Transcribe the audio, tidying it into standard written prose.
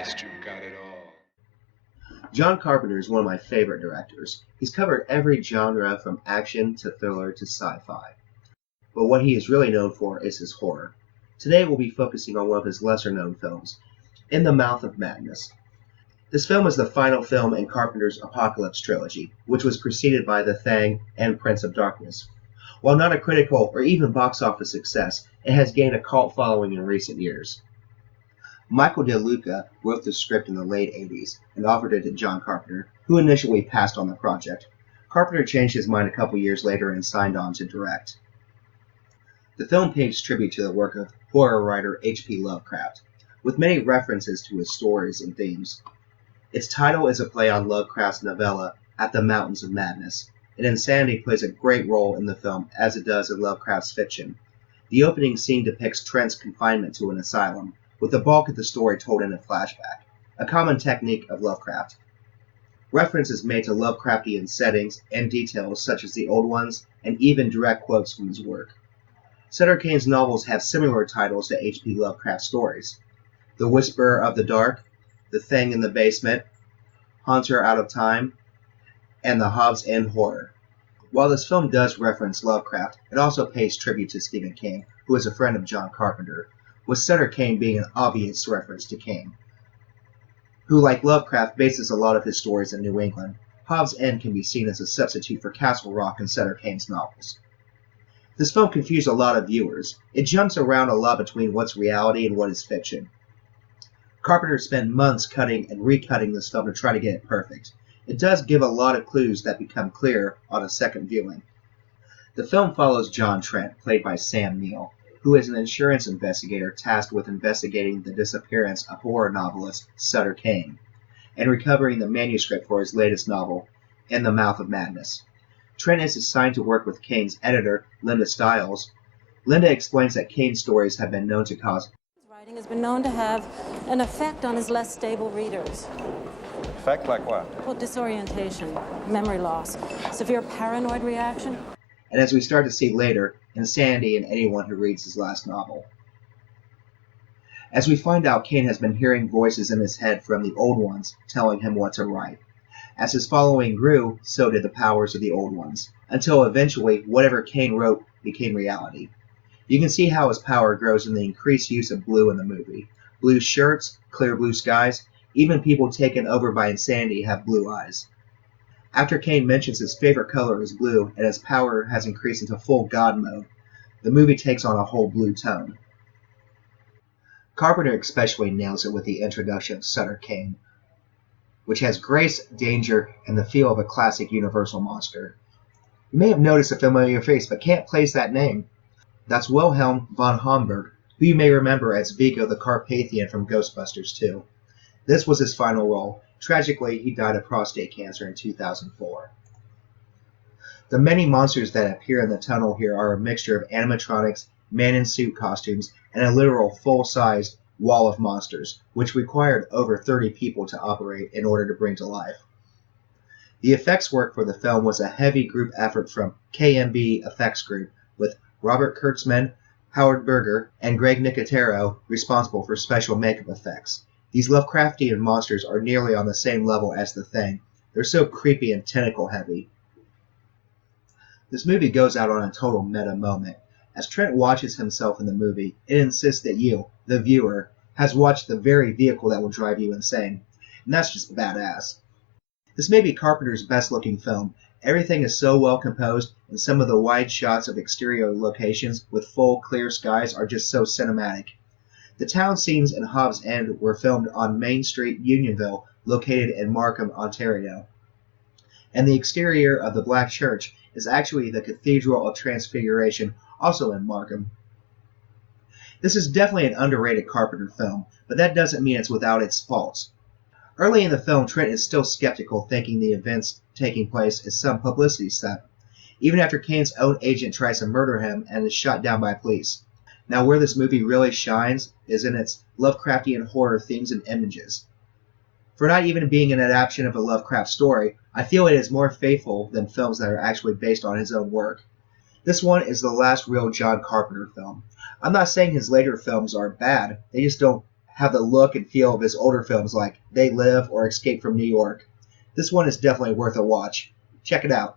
Christ, you've got it all. John Carpenter is one of my favorite directors. He's covered every genre from action to thriller to sci-fi. But what he is really known for is his horror. Today we'll be focusing on one of his lesser-known films, In the Mouth of Madness. This film is the final film in Carpenter's Apocalypse trilogy, which was preceded by The Thing and Prince of Darkness. While not a critical or even box office success, it has gained a cult following in recent years. Michael De Luca wrote the script in the late 80s and offered it to John Carpenter, who initially passed on the project. Carpenter changed his mind a couple years later and signed on to direct. The film pays tribute to the work of horror writer H.P. Lovecraft, with many references to his stories and themes. Its title is a play on Lovecraft's novella At the Mountains of Madness, and insanity plays a great role in the film as it does in Lovecraft's fiction. The opening scene depicts Trent's confinement to an asylum, with the bulk of the story told in a flashback, a common technique of Lovecraft. References made to Lovecraftian settings and details such as the old ones, and even direct quotes from his work. Sutter Kane's novels have similar titles to H.P. Lovecraft's stories: The Whisperer of the Dark, The Thing in the Basement, Haunter Out of Time, and The Hobbs End Horror. While this film does reference Lovecraft, it also pays tribute to Stephen King, who is a friend of John Carpenter, with Sutter Kane being an obvious reference to King, who, like Lovecraft, bases a lot of his stories in New England. Hobbs End can be seen as a substitute for Castle Rock in Sutter Kane's novels. This film confused a lot of viewers. It jumps around a lot between what's reality and what is fiction. Carpenter spent months cutting and recutting this film to try to get it perfect. It does give a lot of clues that become clear on a second viewing. The film follows John Trent, played by Sam Neill, who is an insurance investigator tasked with investigating the disappearance of horror novelist Sutter Kane, and recovering the manuscript for his latest novel, In the Mouth of Madness. Trent is assigned to work with Kane's editor, Linda Stiles. Linda explains that Kane's stories have been known to cause His writing has been known to have an effect on his less stable readers. Effect like what? Well, disorientation, memory loss, severe paranoid reaction. and as we start to see later, insanity in anyone who reads his last novel. As we find out, Kane has been hearing voices in his head from the Old Ones telling him what to write. As his following grew, so did the powers of the Old Ones, until eventually whatever Kane wrote became reality. You can see how his power grows in the increased use of blue in the movie. Blue shirts, clear blue skies, even people taken over by insanity have blue eyes. After Kane mentions his favorite color is blue and his power has increased into full God mode, the movie takes on a whole blue tone. Carpenter especially nails it with the introduction of Sutter Kane, which has grace, danger, and the feel of a classic Universal monster. You may have noticed a familiar face, but can't place that name. That's Wilhelm von Homburg, who you may remember as Vigo the Carpathian from Ghostbusters 2. This was his final role. Tragically, he died of prostate cancer in 2004. The many monsters that appear in the tunnel here are a mixture of animatronics, man-in-suit costumes, and a literal full-sized wall of monsters, which required over 30 people to operate in order to bring to life. The effects work for the film was a heavy group effort from KMB Effects Group, with Robert Kurtzman, Howard Berger, and Greg Nicotero responsible for special makeup effects. These Lovecraftian monsters are nearly on the same level as The Thing. They're so creepy and tentacle-heavy. This movie goes out on a total meta moment. As Trent watches himself in the movie, it insists that you, the viewer, has watched the very vehicle that will drive you insane. And that's just badass. This may be Carpenter's best-looking film. Everything is so well composed, and some of the wide shots of exterior locations with full, clear skies are just so cinematic. The town scenes in Hobbs End were filmed on Main Street, Unionville, located in Markham, Ontario. And the exterior of the Black Church is actually the Cathedral of Transfiguration, also in Markham. This is definitely an underrated Carpenter film, but that doesn't mean it's without its faults. Early in the film, Trent is still skeptical, thinking the events taking place is some publicity stunt, even after Kane's own agent tries to murder him and is shot down by police. Now, where this movie really shines is in its Lovecraftian horror themes and images. For not even being an adaptation of a Lovecraft story, I feel it is more faithful than films that are actually based on his own work. This one is the last real John Carpenter film. I'm not saying his later films are bad, they just don't have the look and feel of his older films like They Live or Escape from New York. This one is definitely worth a watch. Check it out.